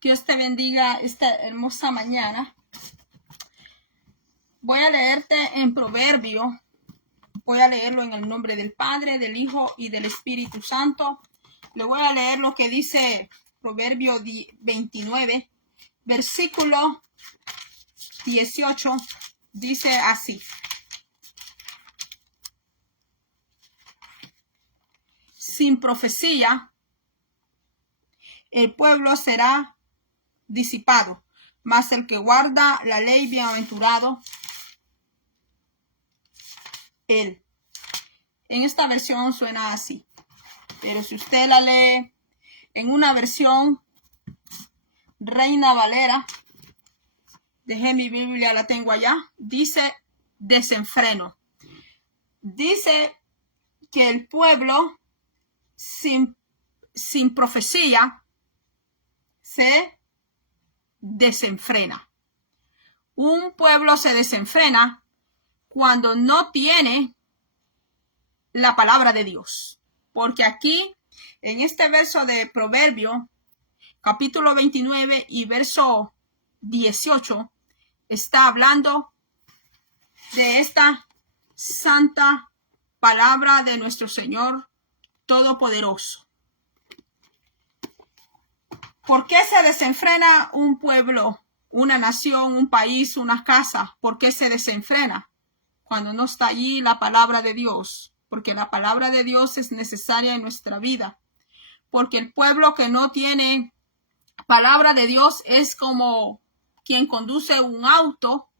Que Dios te bendiga esta hermosa mañana. Voy a leerte en Proverbio. Voy a leerlo en el nombre del Padre, del Hijo y del Espíritu Santo. Le voy a leer lo que dice Proverbio 29, versículo 18. Dice así: sin profecía, el pueblo será disipado, mas el que guarda la ley, bienaventurado él. En esta versión suena así, pero si usted la lee en una versión Reina Valera, dejé mi Biblia, la tengo allá, dice desenfreno. Dice que el pueblo sin profecía se desenfrena. Un pueblo se desenfrena cuando no tiene la palabra de Dios. Porque aquí, en este verso de Proverbio, capítulo 29 y verso 18, está hablando de esta santa palabra de nuestro Señor Todopoderoso. ¿Por qué se desenfrena un pueblo, una nación, un país, una casa? ¿Por qué se desenfrena cuando no está allí la palabra de Dios? Porque la palabra de Dios es necesaria en nuestra vida. Porque el pueblo que no tiene palabra de Dios es como quien conduce un auto,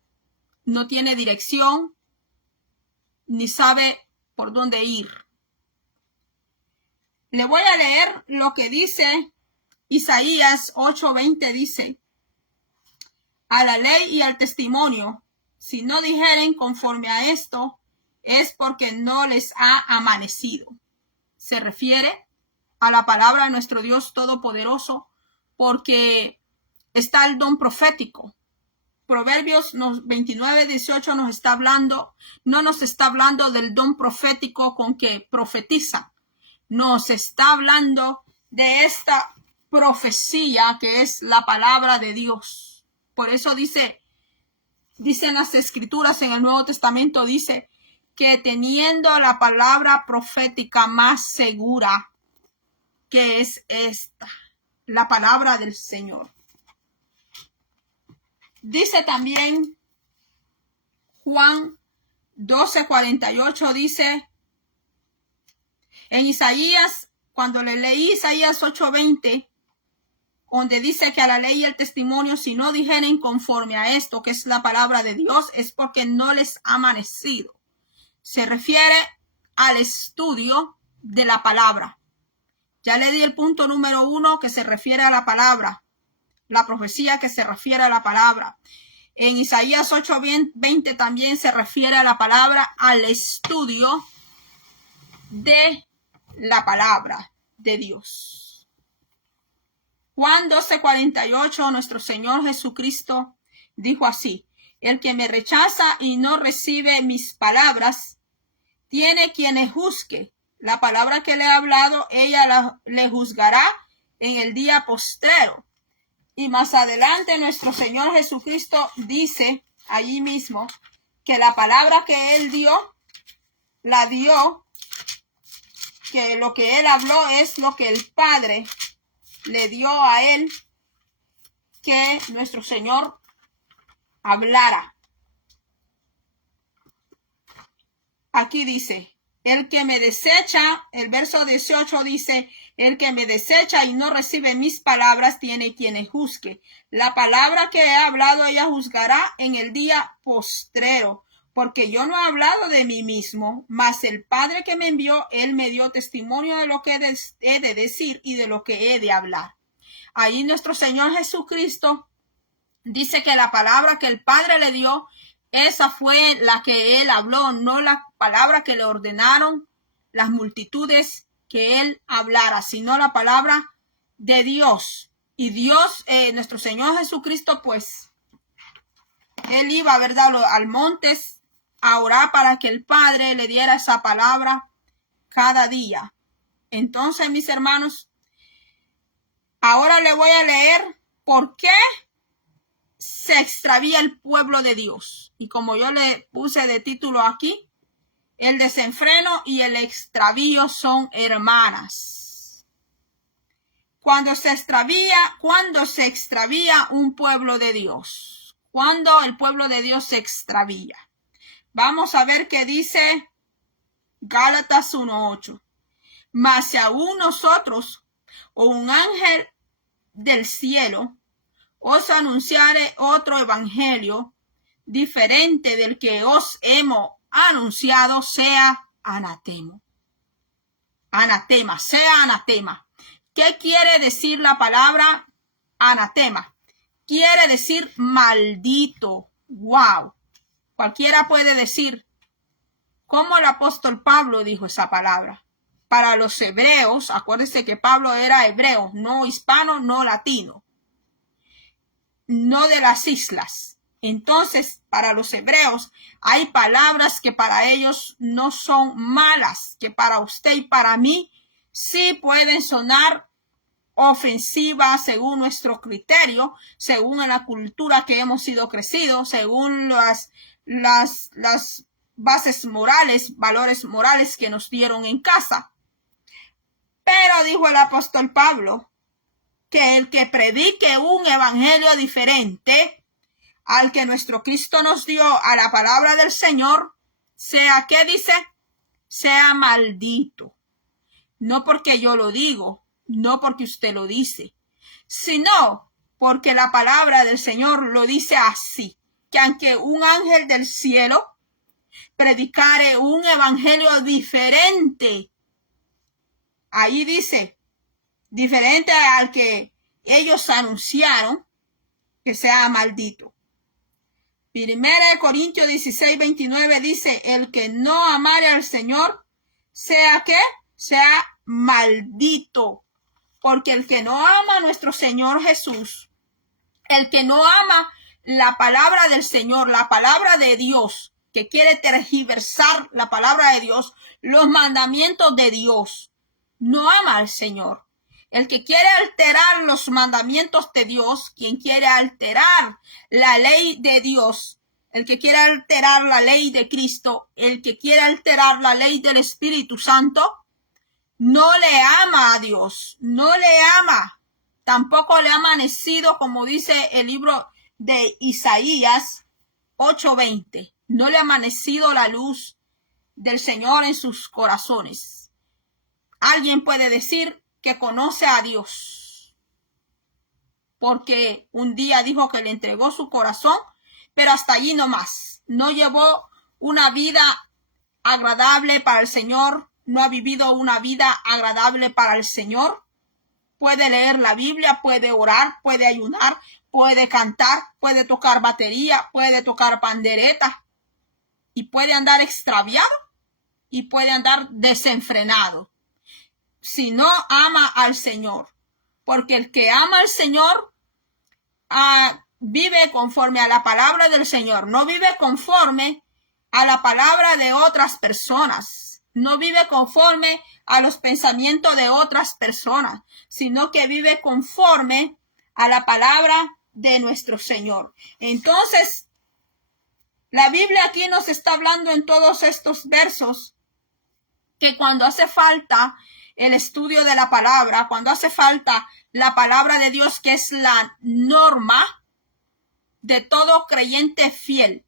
no tiene dirección, ni sabe por dónde ir. Le voy a leer lo que dice Isaías 8:20, dice: a la ley y al testimonio, si no dijeren conforme a esto, es porque no les ha amanecido. Se refiere a la palabra de nuestro Dios Todopoderoso, porque está el don profético. Proverbios 29:18 nos está hablando, no nos está hablando del don profético con que profetiza, nos está hablando de esta profecía que es la palabra de Dios. Por eso dicen las escrituras en el Nuevo Testamento, dice que teniendo la palabra profética más segura, que es esta, la palabra del Señor. Dice también Juan 12:48, dice en Isaías, cuando le leí Isaías 8:20, donde dice que a la ley y al testimonio, si no dijeren conforme a esto, que es la palabra de Dios, es porque no les ha amanecido. Se refiere al estudio de la palabra. Ya le di el punto número 1, que se refiere a la palabra, la profecía que se refiere a la palabra. En Isaías 8:20 también se refiere a la palabra, al estudio de la palabra de Dios. Juan 12:48, nuestro Señor Jesucristo dijo así: el que me rechaza y no recibe mis palabras, tiene quien le juzgue. La palabra que le he hablado, ella le juzgará en el día postrero. Y más adelante nuestro Señor Jesucristo dice allí mismo que la palabra que Él dio, la dio, que lo que Él habló es lo que el Padre le dio a Él que nuestro Señor hablara. Aquí dice: el que me desecha, el verso 18 dice: el que me desecha y no recibe mis palabras, tiene quien le juzgue. La palabra que he hablado, ella juzgará en el día postrero, porque yo no he hablado de mí mismo, mas el Padre que me envió, Él me dio testimonio de lo que he de decir y de lo que he de hablar. Ahí nuestro Señor Jesucristo dice que la palabra que el Padre le dio, esa fue la que Él habló, no la palabra que le ordenaron las multitudes que Él hablara, sino la palabra de Dios. Y Dios, nuestro Señor Jesucristo, pues, Él iba, ¿verdad?, al monte a orar para que el Padre le diera esa palabra cada día. Entonces, mis hermanos, ahora le voy a leer ¿por qué se extravía el pueblo de Dios? Y como yo le puse de título aquí, el desenfreno y el extravío son hermanas. Cuando se extravía un pueblo de Dios, cuando el pueblo de Dios se extravía. Vamos a ver qué dice Gálatas 1:8. Mas si aún nosotros o un ángel del cielo os anunciare otro evangelio diferente del que os hemos anunciado, sea anatema. Anatema, sea anatema. ¿Qué quiere decir la palabra anatema? Quiere decir maldito. Wow. Cualquiera puede decir, ¿cómo el apóstol Pablo dijo esa palabra? Para los hebreos, acuérdense que Pablo era hebreo, no hispano, no latino, no de las islas. Entonces, para los hebreos hay palabras que para ellos no son malas, que para usted y para mí sí pueden sonar ofensivas según nuestro criterio, según la cultura que hemos sido crecidos, según las bases morales, valores morales que nos dieron en casa. Pero dijo el apóstol Pablo que el que predique un evangelio diferente al que nuestro Cristo nos dio, a la palabra del Señor, sea, ¿qué dice? Sea maldito. No porque yo lo digo, no porque usted lo dice, sino porque la palabra del Señor lo dice así, que aunque un ángel del cielo predicare un evangelio diferente, ahí dice, diferente al que ellos anunciaron, que sea maldito. 1 Corintios 16:29 dice, el que no amare al Señor, sea que sea maldito. Porque el que no ama a nuestro Señor Jesús, el que no ama la palabra del Señor, la palabra de Dios, que quiere tergiversar la palabra de Dios, los mandamientos de Dios, no ama al Señor. El que quiere alterar los mandamientos de Dios, quien quiere alterar la ley de Dios, el que quiere alterar la ley de Cristo, el que quiere alterar la ley del Espíritu Santo, no le ama a Dios, no le ama, tampoco le ha amanecido, como dice el libro de Isaías 8:20, no le ha amanecido la luz del Señor en sus corazones. Alguien puede decir que conoce a Dios, porque un día dijo que le entregó su corazón, pero hasta allí no más. No llevó una vida agradable para el Señor, no ha vivido una vida agradable para el Señor. Puede leer la Biblia, puede orar, puede ayunar, puede cantar, puede tocar batería, puede tocar pandereta y puede andar extraviado y puede andar desenfrenado si no ama al Señor, porque el que ama al Señor vive conforme a la palabra del Señor, no vive conforme a la palabra de otras personas, no vive conforme a los pensamientos de otras personas, sino que vive conforme a la palabra de nuestro Señor. Entonces, la Biblia aquí nos está hablando en todos estos versos que cuando hace falta el estudio de la palabra, cuando hace falta la palabra de Dios, que es la norma de todo creyente fiel.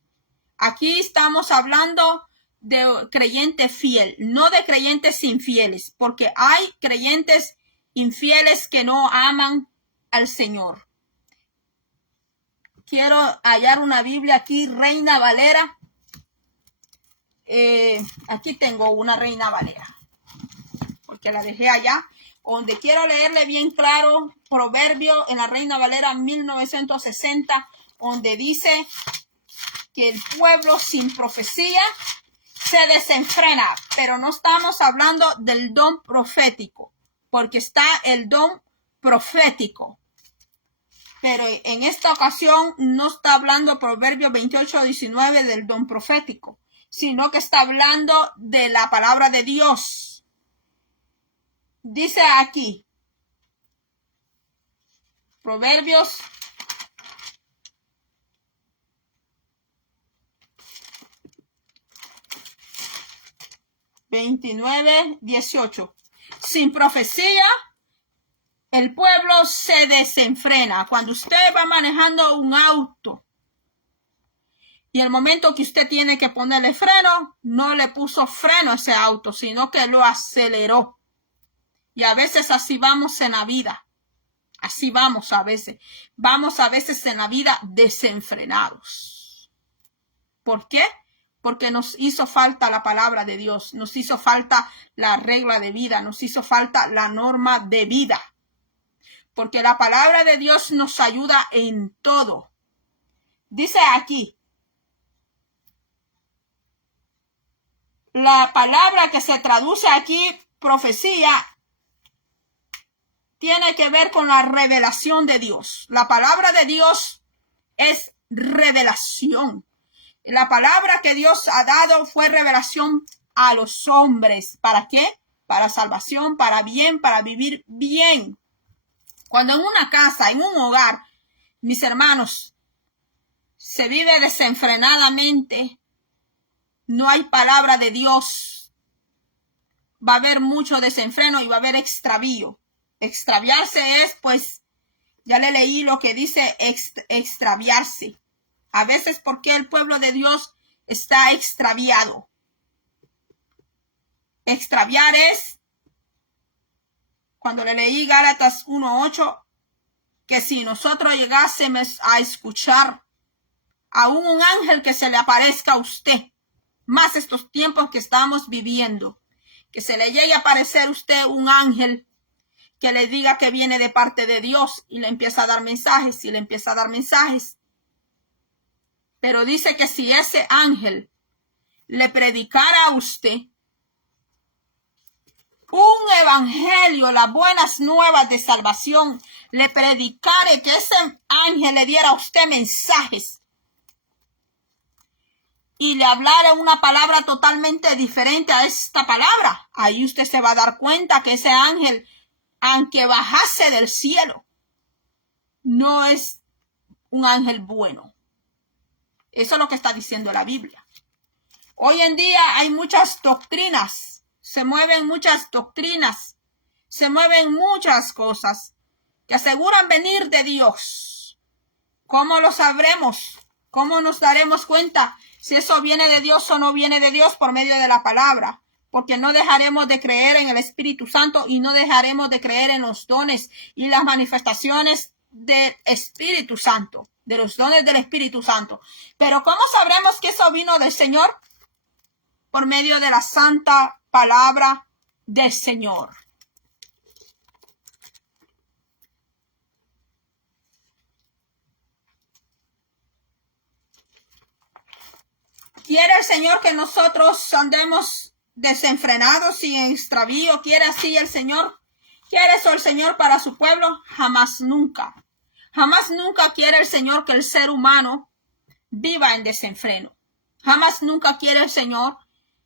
Aquí estamos hablando de creyente fiel, no de creyentes infieles, porque hay creyentes infieles que no aman al Señor. Quiero hallar una Biblia aquí, Reina Valera. Aquí tengo una Reina Valera, porque la dejé allá, donde quiero leerle bien claro, Proverbio en la Reina Valera 1960, donde dice que el pueblo sin profecía se desenfrena, pero no estamos hablando del don profético, porque está el don profético. Pero en esta ocasión no está hablando Proverbios 28:19 del don profético, sino que está hablando de la palabra de Dios. Dice aquí, Proverbios 29:18. Sin profecía, el pueblo se desenfrena. Cuando usted va manejando un auto y el momento que usted tiene que ponerle freno, no le puso freno a ese auto, sino que lo aceleró. Y a veces así vamos en la vida. Así vamos a veces. Vamos a veces en la vida desenfrenados. ¿Por qué? Porque nos hizo falta la palabra de Dios. Nos hizo falta la regla de vida. Nos hizo falta la norma de vida. Porque la palabra de Dios nos ayuda en todo. Dice aquí, la palabra que se traduce aquí, profecía, tiene que ver con la revelación de Dios. La palabra de Dios es revelación. La palabra que Dios ha dado fue revelación a los hombres. ¿Para qué? Para salvación, para bien, para vivir bien. Cuando en una casa, en un hogar, mis hermanos, se vive desenfrenadamente, no hay palabra de Dios, va a haber mucho desenfreno y va a haber extravío. Extraviarse es, pues, ya le leí lo que dice extraviarse. A veces, ¿por qué el pueblo de Dios está extraviado? Extraviar es, cuando le leí Gálatas 1:8, que si nosotros llegásemos a escuchar a un ángel que se le aparezca a usted, más estos tiempos que estamos viviendo, que se le llegue a aparecer a usted un ángel que le diga que viene de parte de Dios y le empieza a dar mensajes y le empieza a dar mensajes. Pero dice que si ese ángel le predicara a usted un evangelio, las buenas nuevas de salvación, le predicare, que ese ángel le diera a usted mensajes y le hablara una palabra totalmente diferente a esta palabra, ahí usted se va a dar cuenta que ese ángel, aunque bajase del cielo, no es un ángel bueno. Eso es lo que está diciendo la Biblia. Hoy en día hay muchas doctrinas, se mueven muchas doctrinas, se mueven muchas cosas que aseguran venir de Dios. ¿Cómo lo sabremos? ¿Cómo nos daremos cuenta si eso viene de Dios o no viene de Dios? Por medio de la palabra. Porque no dejaremos de creer en el Espíritu Santo y no dejaremos de creer en los dones y las manifestaciones del Espíritu Santo, de los dones del Espíritu Santo. Pero ¿cómo sabremos que eso vino del Señor? Por medio de la santa palabra del Señor. ¿Quiere el Señor que nosotros andemos desenfrenados y en extravío? ¿Quiere así el Señor? ¿Quiere eso el Señor para su pueblo? Jamás nunca. Jamás nunca quiere el Señor que el ser humano viva en desenfreno. Jamás nunca quiere el Señor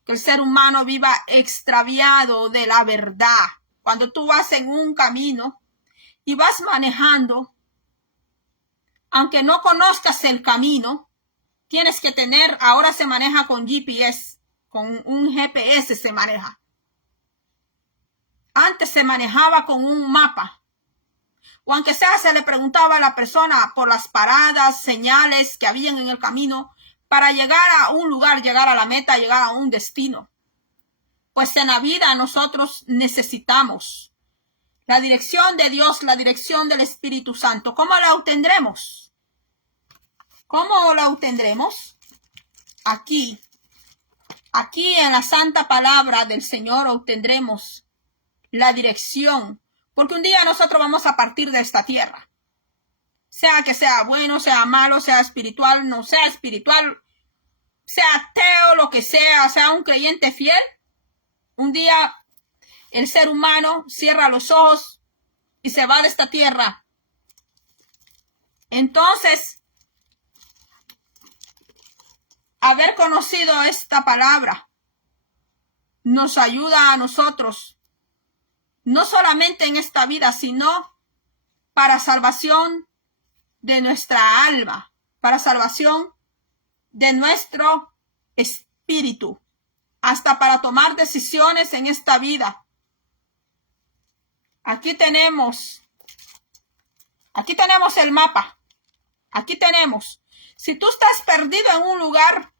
que el ser humano viva extraviado de la verdad. Cuando tú vas en un camino y vas manejando, aunque no conozcas el camino, tienes que tener, ahora se maneja con GPS, con un GPS se maneja. Antes se manejaba con un mapa. O aunque sea, se le preguntaba a la persona por las paradas, señales que habían en el camino para llegar a un lugar, llegar a la meta, llegar a un destino. Pues en la vida nosotros necesitamos la dirección de Dios, la dirección del Espíritu Santo. ¿Cómo la obtendremos? ¿Cómo la obtendremos? Aquí en la santa palabra del Señor obtendremos la dirección. Porque un día nosotros vamos a partir de esta tierra. Sea que sea bueno, sea malo, sea espiritual, no sea espiritual, sea ateo, lo que sea un creyente fiel. Un día el ser humano cierra los ojos y se va de esta tierra. Entonces, haber conocido esta palabra nos ayuda a nosotros, no solamente en esta vida, sino para salvación de nuestra alma, para salvación de nuestro espíritu, hasta para tomar decisiones en esta vida. Aquí tenemos el mapa. Aquí tenemos. Si tú estás perdido en un lugar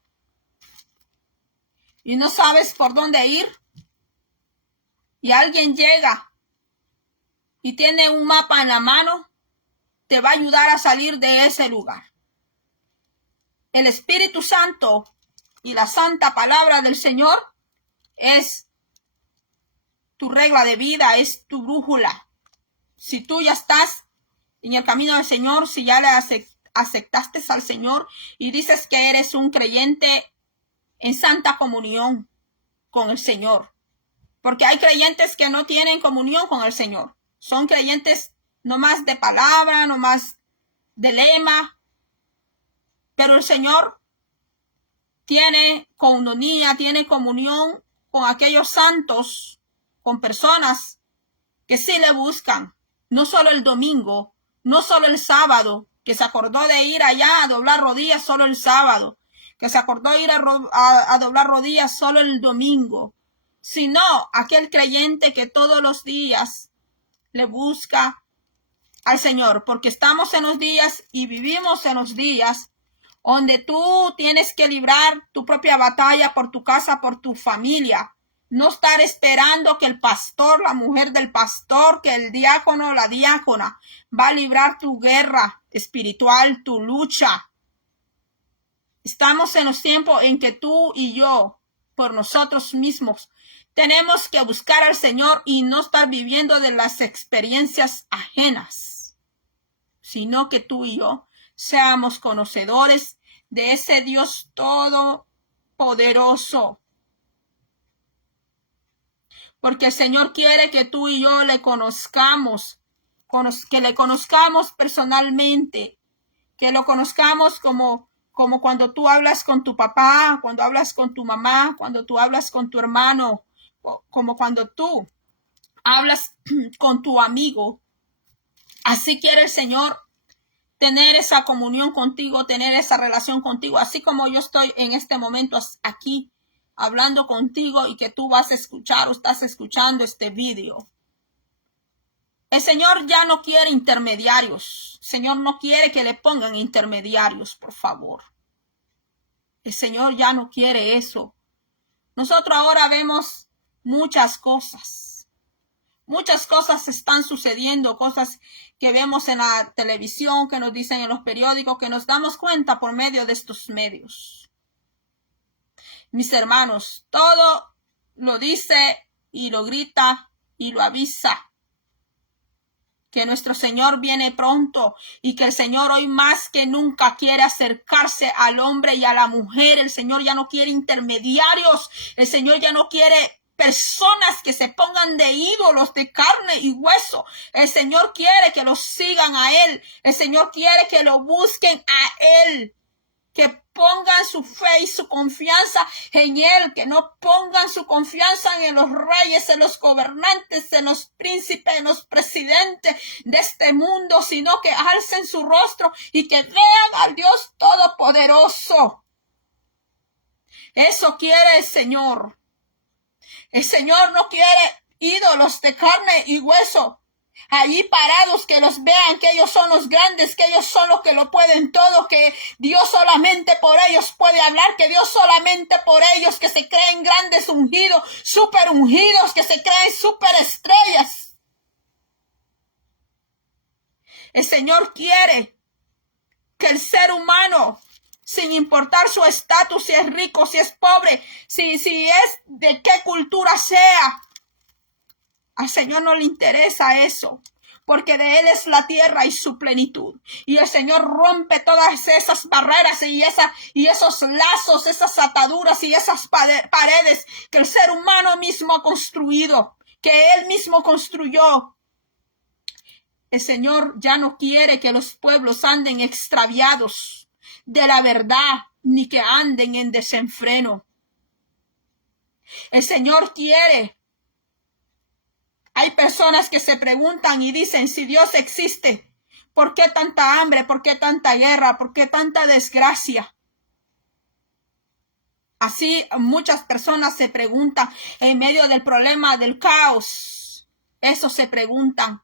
y no sabes por dónde ir, y alguien llega y tiene un mapa en la mano, te va a ayudar a salir de ese lugar. El Espíritu Santo y la santa palabra del Señor es tu regla de vida, es tu brújula. Si tú ya estás en el camino del Señor, si ya le aceptaste al Señor y dices que eres un creyente en santa comunión con el Señor. Porque hay creyentes que no tienen comunión con el Señor. Son creyentes nomás de palabra, nomás de lema. Pero el Señor tiene comunión, tiene comunión con aquellos santos, con personas que sí le buscan. No solo el domingo, no solo el sábado, que se acordó de ir allá a doblar rodillas solo el sábado, que se acordó de ir a doblar rodillas solo el domingo, sino aquel creyente que todos los días le busca al Señor, porque estamos en los días y vivimos en los días donde tú tienes que librar tu propia batalla por tu casa, por tu familia. No estar esperando que el pastor, la mujer del pastor, que el diácono, la diácona, va a librar tu guerra espiritual, tu lucha. Estamos en los tiempos en que tú y yo, por nosotros mismos, tenemos que buscar al Señor y no estar viviendo de las experiencias ajenas, sino que tú y yo seamos conocedores de ese Dios todopoderoso. Porque el Señor quiere que tú y yo le conozcamos, que le conozcamos personalmente, que lo conozcamos como cuando tú hablas con tu papá, cuando hablas con tu mamá, cuando tú hablas con tu hermano, como cuando tú hablas con tu amigo. Así quiere el Señor tener esa comunión contigo, tener esa relación contigo, así como yo estoy en este momento aquí hablando contigo y que tú vas a escuchar o estás escuchando este video. El Señor ya no quiere intermediarios. El Señor no quiere que le pongan intermediarios, por favor. El Señor ya no quiere eso. Nosotros ahora vemos muchas cosas. Muchas cosas están sucediendo, cosas que vemos en la televisión, que nos dicen en los periódicos, que nos damos cuenta por medio de estos medios. Mis hermanos, todo lo dice y lo grita y lo avisa. Que nuestro Señor viene pronto y que el Señor hoy más que nunca quiere acercarse al hombre y a la mujer. El Señor ya no quiere intermediarios. El Señor ya no quiere personas que se pongan de ídolos de carne y hueso. El Señor quiere que los sigan a Él. El Señor quiere que lo busquen a Él. Que pongan su fe y su confianza en Él, que no pongan su confianza en los reyes, en los gobernantes, en los príncipes, en los presidentes de este mundo, sino que alcen su rostro y que vean al Dios Todopoderoso. Eso quiere el Señor. El Señor no quiere ídolos de carne y hueso. Allí parados, que los vean, que ellos son los grandes, que ellos son los que lo pueden todo, que Dios solamente por ellos puede hablar, que Dios solamente por ellos, que se creen grandes ungidos, super ungidos, que se creen super estrellas. El Señor quiere que el ser humano, sin importar su estatus, si es rico, si es pobre, si es de qué cultura sea, al Señor no le interesa eso, porque de Él es la tierra y su plenitud. Y el Señor rompe todas esas barreras y esos lazos, esas ataduras y esas paredes que el ser humano mismo ha construido, que Él mismo construyó. El Señor ya no quiere que los pueblos anden extraviados de la verdad, ni que anden en desenfreno. El Señor quiere Hay personas que se preguntan y dicen, si Dios existe, ¿por qué tanta hambre? ¿Por qué tanta guerra? ¿Por qué tanta desgracia? Así muchas personas se preguntan en medio del problema del caos. Eso se preguntan.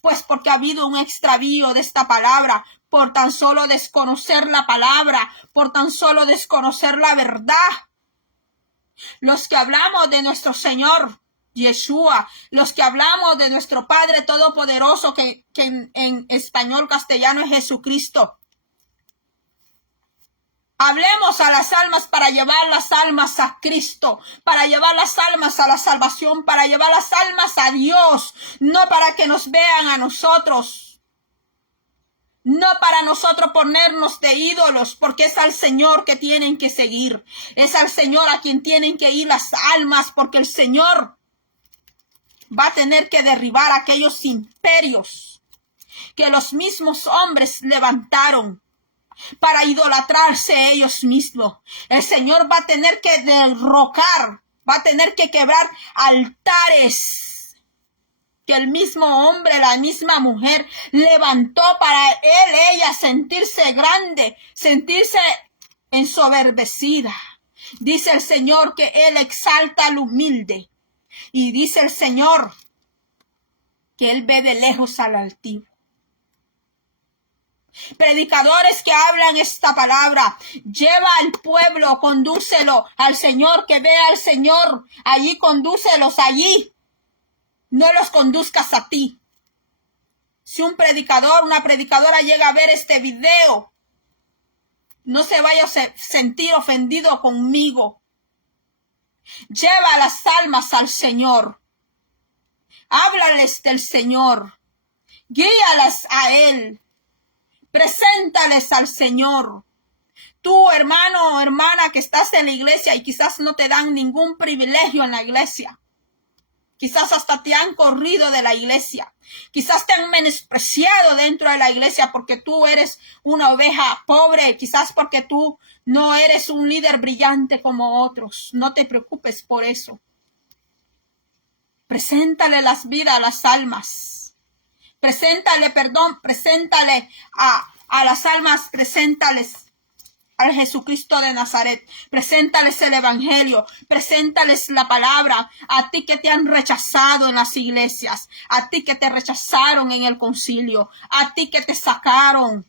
Pues porque ha habido un extravío de esta palabra, por tan solo desconocer la palabra, por tan solo desconocer la verdad. Los que hablamos de nuestro Señor Yeshua, los que hablamos de nuestro Padre Todopoderoso, que en español castellano es Jesucristo. Hablemos a las almas para llevar las almas a Cristo, para llevar las almas a la salvación, para llevar las almas a Dios, no para que nos vean a nosotros, no para nosotros ponernos de ídolos, porque es al Señor que tienen que seguir, es al Señor a quien tienen que ir las almas, porque el Señor va a tener que derribar aquellos imperios que los mismos hombres levantaron para idolatrarse ellos mismos. El Señor va a tener que derrocar, va a tener que quebrar altares que el mismo hombre, la misma mujer levantó para ella sentirse grande, sentirse ensoberbecida. Dice el Señor que Él exalta al humilde. Y dice el Señor que Él ve de lejos al altivo. Predicadores que hablan esta palabra, lleva al pueblo, condúcelo al Señor, que vea al Señor, allí condúcelos allí, no los conduzcas a ti. Si un predicador, una predicadora llega a ver este video, no se vaya a sentir ofendido conmigo. Lleva las almas al Señor, háblales del Señor, guíalas a Él. Preséntales al Señor. Tú, hermano o hermana que estás en la iglesia y quizás no te dan ningún privilegio en la iglesia. Quizás hasta te han corrido de la iglesia. Quizás te han menospreciado dentro de la iglesia porque tú eres una oveja pobre. Quizás porque tú no eres un líder brillante como otros. No te preocupes por eso. Preséntale las vidas a las almas. Preséntale perdón, preséntale a las almas, preséntales al Jesucristo de Nazaret, preséntales el Evangelio, preséntales la palabra, a ti que te han rechazado en las iglesias, a ti que te rechazaron en el concilio, a ti que te sacaron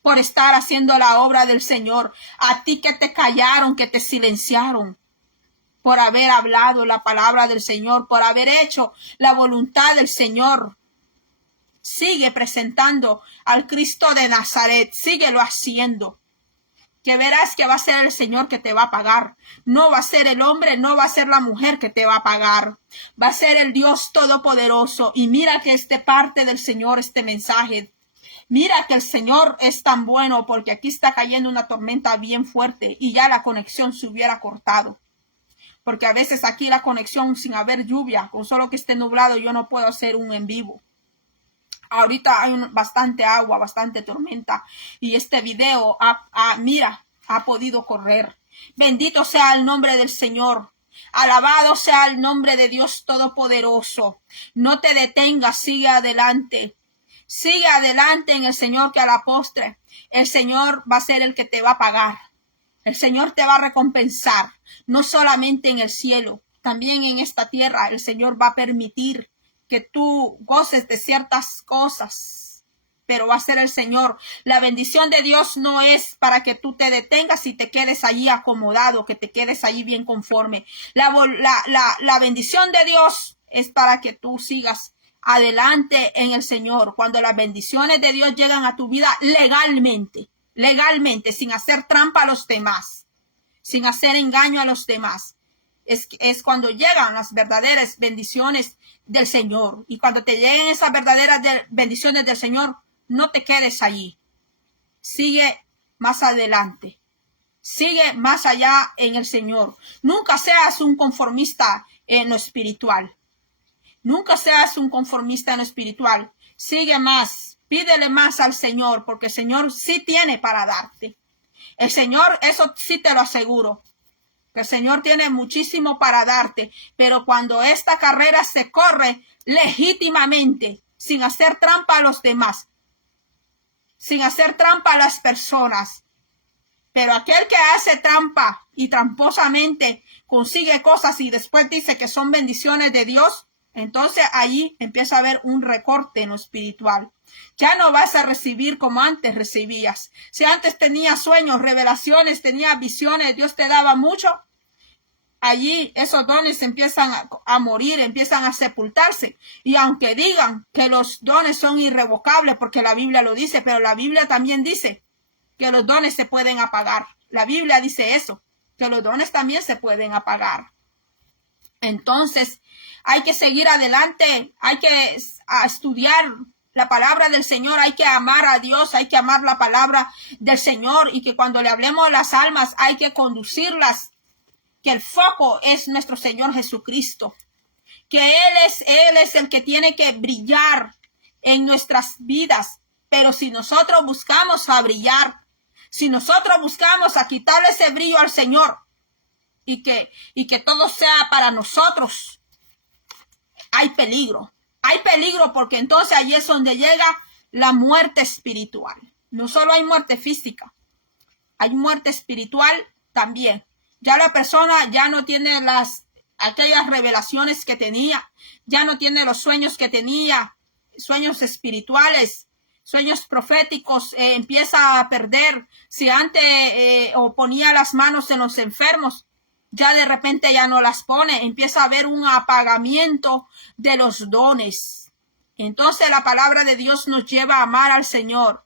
por estar haciendo la obra del Señor, a ti que te callaron, que te silenciaron por haber hablado la palabra del Señor, por haber hecho la voluntad del Señor. Sigue presentando al Cristo de Nazaret, síguelo haciendo, que verás que va a ser el Señor que te va a pagar. No va a ser el hombre, no va a ser la mujer que te va a pagar, va a ser el Dios Todopoderoso. Y mira que es de parte del Señor este mensaje. Mira que el Señor es tan bueno, porque aquí está cayendo una tormenta bien fuerte y ya la conexión se hubiera cortado. Porque a veces aquí la conexión sin haber lluvia, con solo que esté nublado, yo no puedo hacer un en vivo. Ahorita hay bastante agua, bastante tormenta. Y este video, ha podido correr. Bendito sea el nombre del Señor. Alabado sea el nombre de Dios Todopoderoso. No te detengas, sigue adelante. Sigue adelante en el Señor, que a la postre el Señor va a ser el que te va a pagar. El Señor te va a recompensar, no solamente en el cielo, también en esta tierra. El Señor va a permitir que tú goces de ciertas cosas, pero va a ser el Señor. La bendición de Dios no es para que tú te detengas y te quedes allí acomodado, que te quedes allí bien conforme. La bendición de Dios es para que tú sigas adelante en el Señor. Cuando las bendiciones de Dios llegan a tu vida legalmente, sin hacer trampa a los demás, sin hacer engaño a los demás, es cuando llegan las verdaderas bendiciones del Señor. Y cuando te lleguen esas verdaderas bendiciones del Señor, no te quedes allí. Sigue más adelante. Sigue más allá en el Señor. Nunca seas un conformista en lo espiritual. Nunca seas un conformista en lo espiritual. Sigue más. Pídele más al Señor, porque el Señor sí tiene para darte. El Señor, eso sí te lo aseguro. que el Señor tiene muchísimo para darte, pero cuando esta carrera se corre legítimamente, sin hacer trampa a los demás, sin hacer trampa a las personas, pero aquel que hace trampa y tramposamente consigue cosas y después dice que son bendiciones de Dios, entonces allí empieza a haber un recorte en lo espiritual. Ya no vas a recibir como antes recibías. Si antes tenías sueños, revelaciones, tenías visiones, Dios te daba mucho, allí esos dones empiezan a morir, empiezan a sepultarse. Y aunque digan que los dones son irrevocables, porque la Biblia lo dice, pero la Biblia también dice que los dones se pueden apagar. La Biblia dice eso, que los dones también se pueden apagar. Entonces, hay que seguir adelante, hay que estudiar la palabra del Señor, hay que amar a Dios, hay que amar la palabra del Señor, y que cuando le hablemos a las almas hay que conducirlas, que el foco es nuestro Señor Jesucristo, que Él es el que tiene que brillar en nuestras vidas. Pero si nosotros buscamos a brillar, si nosotros buscamos a quitarle ese brillo al Señor y que todo sea para nosotros, hay peligro. Hay peligro, porque entonces allí es donde llega la muerte espiritual. No solo hay muerte física, hay muerte espiritual también. Ya la persona ya no tiene aquellas revelaciones que tenía, ya no tiene los sueños que tenía, sueños espirituales, sueños proféticos, empieza a perder. Si antes o ponía las manos en los enfermos, ya de repente ya no las pone, empieza a haber un apagamiento de los dones. Entonces la palabra de Dios nos lleva a amar al Señor.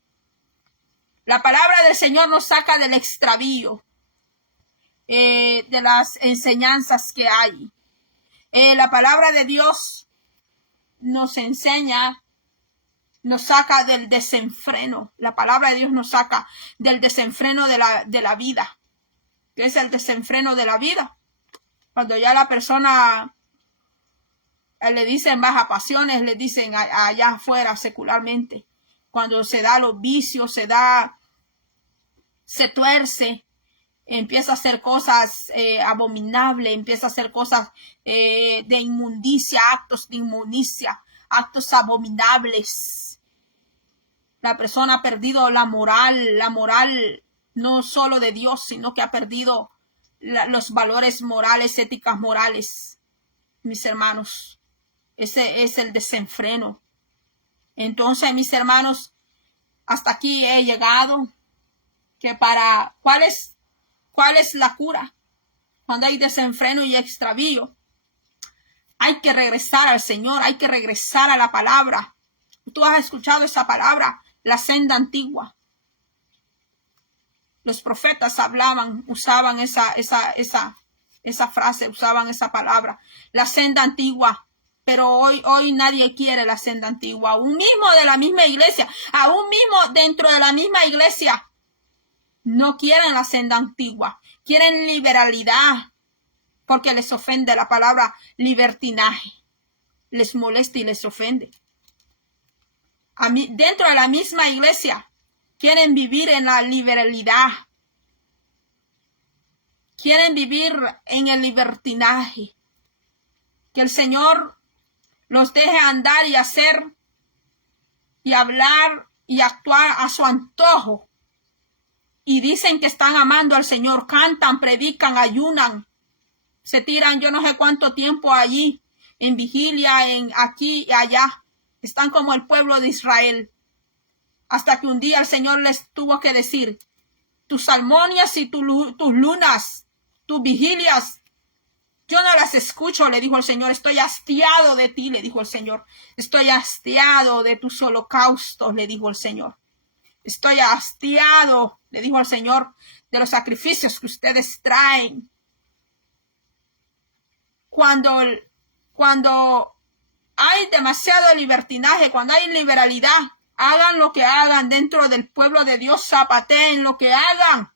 La palabra del Señor nos saca del extravío de las enseñanzas que hay. La palabra de Dios nos enseña, nos saca del desenfreno. La palabra de Dios nos saca del desenfreno de la vida. ¿Qué es el desenfreno de la vida? Cuando ya la persona le dicen baja pasiones, le dicen allá afuera secularmente. Cuando se da los vicios, se tuerce, empieza a hacer cosas abominables, empieza a hacer cosas de inmundicia, actos de inmundicia, actos abominables. La persona ha perdido la moral no solo de Dios, sino que ha perdido los valores morales, éticas morales, mis hermanos. Ese es el desenfreno. Entonces, mis hermanos, hasta aquí he llegado. Que ¿cuál es la cura? Cuando hay desenfreno y extravío, hay que regresar al Señor, hay que regresar a la palabra. Tú has escuchado esa palabra, la senda antigua. Los profetas usaban esa frase, usaban esa palabra, la senda antigua. Pero hoy nadie quiere la senda antigua. Aún mismo de la misma iglesia, aún mismo dentro de la misma iglesia, no quieren la senda antigua. Quieren liberalidad, porque les ofende la palabra libertinaje. Les molesta y les ofende. Dentro de la misma iglesia, quieren vivir en la liberalidad. Quieren vivir en el libertinaje. Que el Señor los deje andar y hacer y hablar y actuar a su antojo. Y dicen que están amando al Señor, cantan, predican, ayunan, se tiran yo no sé cuánto tiempo allí, en vigilia, en aquí y allá. Están como el pueblo de Israel. Hasta que un día el Señor les tuvo que decir, tus salmonias y tus lunas, tus vigilias, yo no las escucho, le dijo el Señor. Estoy hastiado de ti, le dijo el Señor. Estoy hastiado de tus holocaustos, le dijo el Señor. Estoy hastiado, le dijo el Señor, de los sacrificios que ustedes traen. Cuando hay demasiado libertinaje, cuando hay liberalidad, hagan lo que hagan dentro del pueblo de Dios, zapateen lo que hagan.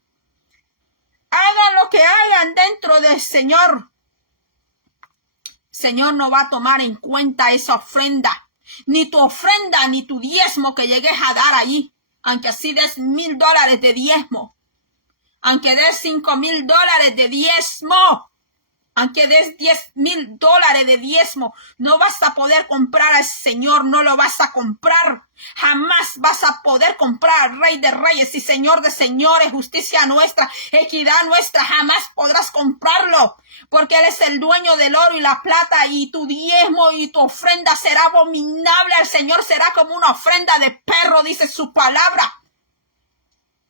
Hagan lo que hagan dentro del Señor. Señor no va a tomar en cuenta esa ofrenda, ni tu ofrenda, ni tu diezmo que llegues a dar allí, aunque así des $1,000 de diezmo, aunque des $5,000 de diezmo, aunque des $10,000 de diezmo, no vas a poder comprar al Señor, no lo vas a comprar. Jamás vas a poder comprar al Rey de Reyes y Señor de Señores, justicia nuestra, equidad nuestra, jamás podrás comprarlo, porque Él es el dueño del oro y la plata, y tu diezmo y tu ofrenda será abominable al Señor, será como una ofrenda de perro, dice su palabra.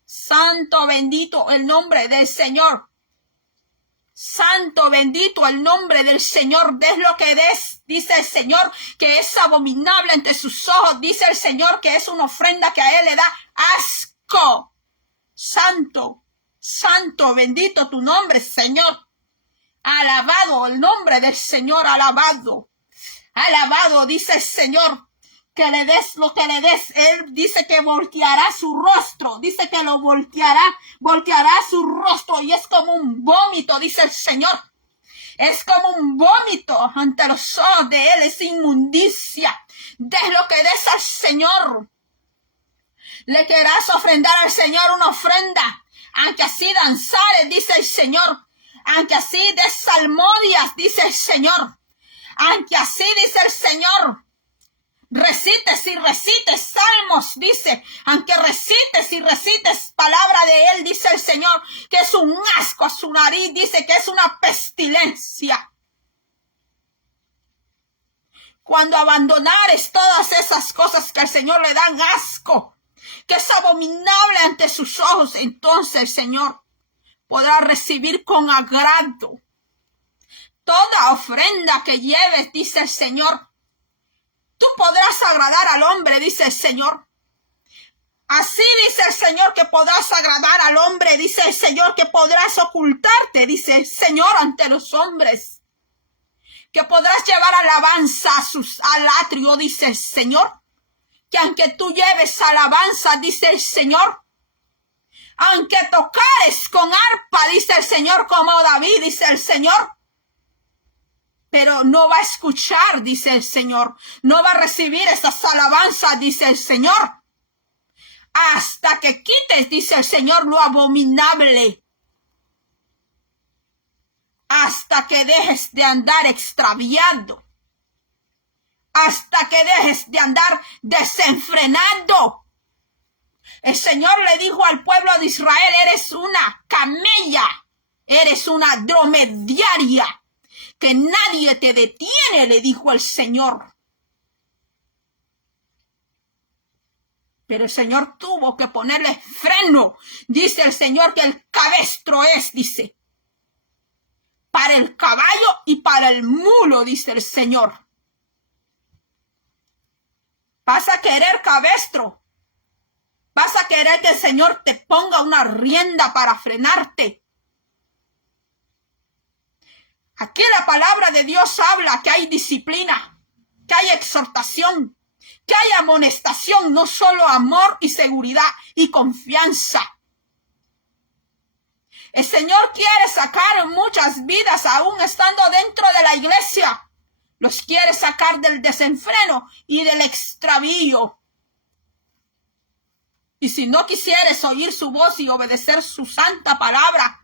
Santo, bendito el nombre del Señor. Santo, bendito el nombre del Señor. Des lo que des, dice el Señor, que es abominable ante sus ojos. Dice el Señor que es una ofrenda que a Él le da asco. Santo, santo, bendito tu nombre, Señor. Alabado el nombre del Señor, alabado. Alabado, dice el Señor. Que le des lo que le des. Él dice que volteará su rostro. Dice que lo volteará su rostro. Y es como un vómito, dice el Señor. Es como un vómito ante los ojos de Él. Es inmundicia. Des lo que des al Señor. Le querrás ofrendar al Señor una ofrenda. Aunque así danzares, dice el Señor. Aunque así des salmodias, dice el Señor. Aunque así, dice el Señor. Recites y recites salmos, dice, aunque recites y recites palabra de Él, dice el Señor, que es un asco a su nariz, dice que es una pestilencia. Cuando abandonares todas esas cosas que al Señor le dan asco, que es abominable ante sus ojos, entonces el Señor podrá recibir con agrado toda ofrenda que lleves, dice el Señor. Tú podrás agradar al hombre, dice el Señor. Así dice el Señor que podrás agradar al hombre, dice el Señor que podrás ocultarte, dice el Señor, ante los hombres. Que podrás llevar alabanza al atrio, dice el Señor. Que aunque tú lleves alabanza, dice el Señor. Aunque tocares con arpa, dice el Señor, como David, dice el Señor. Pero no va a escuchar, dice el Señor. No va a recibir esas alabanzas, dice el Señor. Hasta que quites, dice el Señor, lo abominable. Hasta que dejes de andar extraviando. Hasta que dejes de andar desenfrenando. El Señor le dijo al pueblo de Israel, eres una camella, eres una dromedaria. Que nadie te detiene, le dijo el Señor. Pero el Señor tuvo que ponerle freno. Dice el Señor que el cabestro es, dice, para el caballo y para el mulo, dice el Señor. Vas a querer cabestro. Vas a querer que el Señor te ponga una rienda para frenarte. Aquí la palabra de Dios habla que hay disciplina, que hay exhortación, que hay amonestación, no solo amor y seguridad y confianza. El Señor quiere sacar muchas vidas aún estando dentro de la iglesia. Los quiere sacar del desenfreno y del extravío. Y si no quisieres oír su voz y obedecer su santa palabra,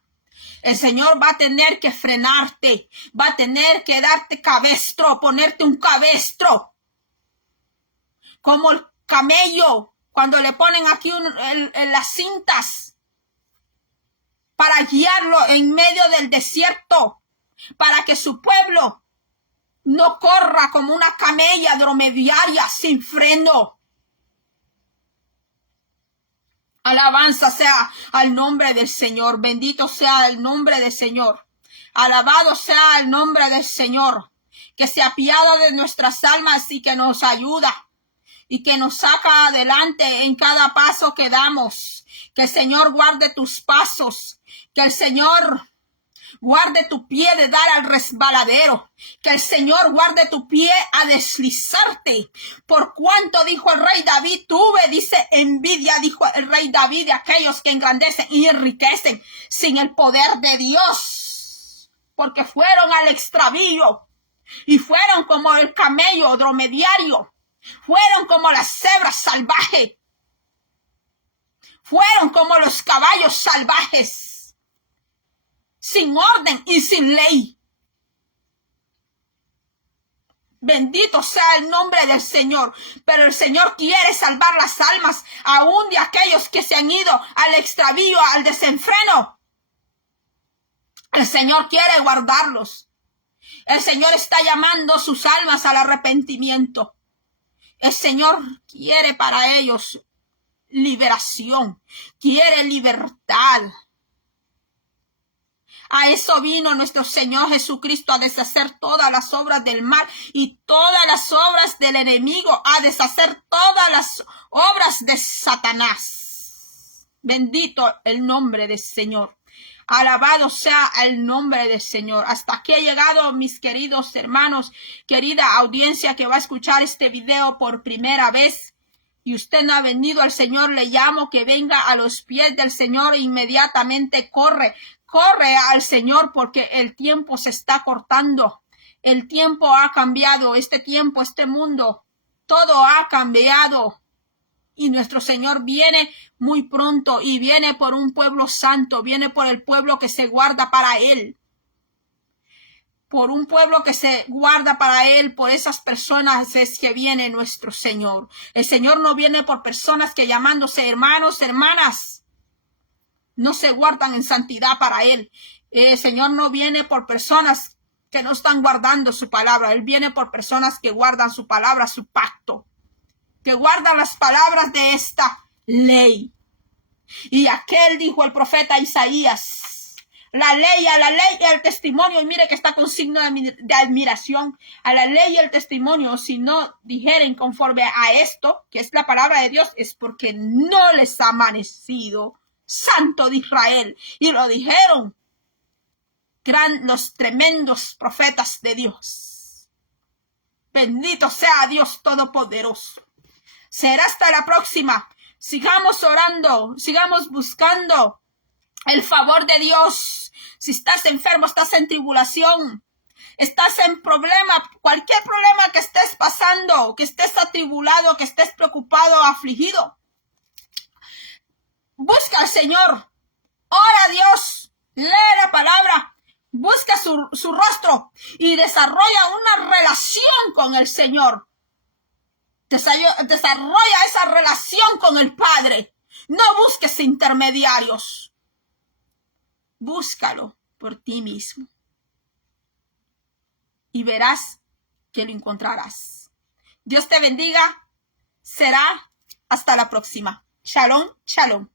el Señor va a tener que frenarte, va a tener que darte cabestro, ponerte un cabestro. Como el camello, cuando le ponen aquí en las cintas para guiarlo en medio del desierto, para que su pueblo no corra como una camella dromedaria sin freno. Alabanza sea al nombre del Señor. Bendito sea el nombre del Señor. Alabado sea el nombre del Señor. Que se apiada de nuestras almas y que nos ayuda. Y que nos saca adelante en cada paso que damos. Que el Señor guarde tus pasos. Que el Señor guarde tu pie de dar al resbaladero. Que el Señor guarde tu pie a deslizarte. Por cuanto dijo el rey David, tuve, dice, envidia, dijo el rey David, de aquellos que engrandecen y enriquecen sin el poder de Dios. Porque fueron al extravío. Y fueron como el camello dromedario. Fueron como las cebras salvajes. Fueron como los caballos salvajes. sin orden y sin ley. Bendito sea el nombre del Señor. Pero el Señor quiere salvar las almas, aún de aquellos que se han ido al extravío, al desenfreno. El Señor quiere guardarlos. El Señor está llamando sus almas al arrepentimiento. El Señor quiere para ellos liberación, quiere libertad. A eso vino nuestro Señor Jesucristo, a deshacer todas las obras del mal y todas las obras del enemigo, a deshacer todas las obras de Satanás. Bendito el nombre del Señor. Alabado sea el nombre del Señor. Hasta aquí he llegado, mis queridos hermanos, querida audiencia que va a escuchar este video por primera vez y usted no ha venido al Señor, le llamo que venga a los pies del Señor e inmediatamente corre al Señor, porque el tiempo se está cortando. El tiempo ha cambiado, este tiempo, este mundo, todo ha cambiado. Y nuestro Señor viene muy pronto y viene por un pueblo santo, viene por el pueblo que se guarda para Él. Por un pueblo que se guarda para Él, por esas personas es que viene nuestro Señor. El Señor no viene por personas que llamándose hermanos, hermanas, no se guardan en santidad para Él. El Señor no viene por personas que no están guardando su palabra. Él viene por personas que guardan su palabra, su pacto, que guardan las palabras de esta ley. Y aquel dijo el profeta Isaías, la ley, a la ley y al testimonio, y mire que está con signo de admiración, a la ley y al testimonio, si no dijeren conforme a esto, que es la palabra de Dios, es porque no les ha amanecido Santo de Israel. Y lo dijeron los tremendos profetas de Dios. Bendito sea Dios Todopoderoso. Será hasta la próxima. Sigamos orando, sigamos buscando el favor de Dios. Si estás enfermo, estás en tribulación, estás en problema, cualquier problema que estés pasando, que estés atribulado, que estés preocupado, afligido, busca al Señor, ora a Dios, lee la palabra, busca su rostro y desarrolla una relación con el Señor. Desarrolla esa relación con el Padre. No busques intermediarios. Búscalo por ti mismo y verás que lo encontrarás. Dios te bendiga. Será hasta la próxima. Shalom, shalom.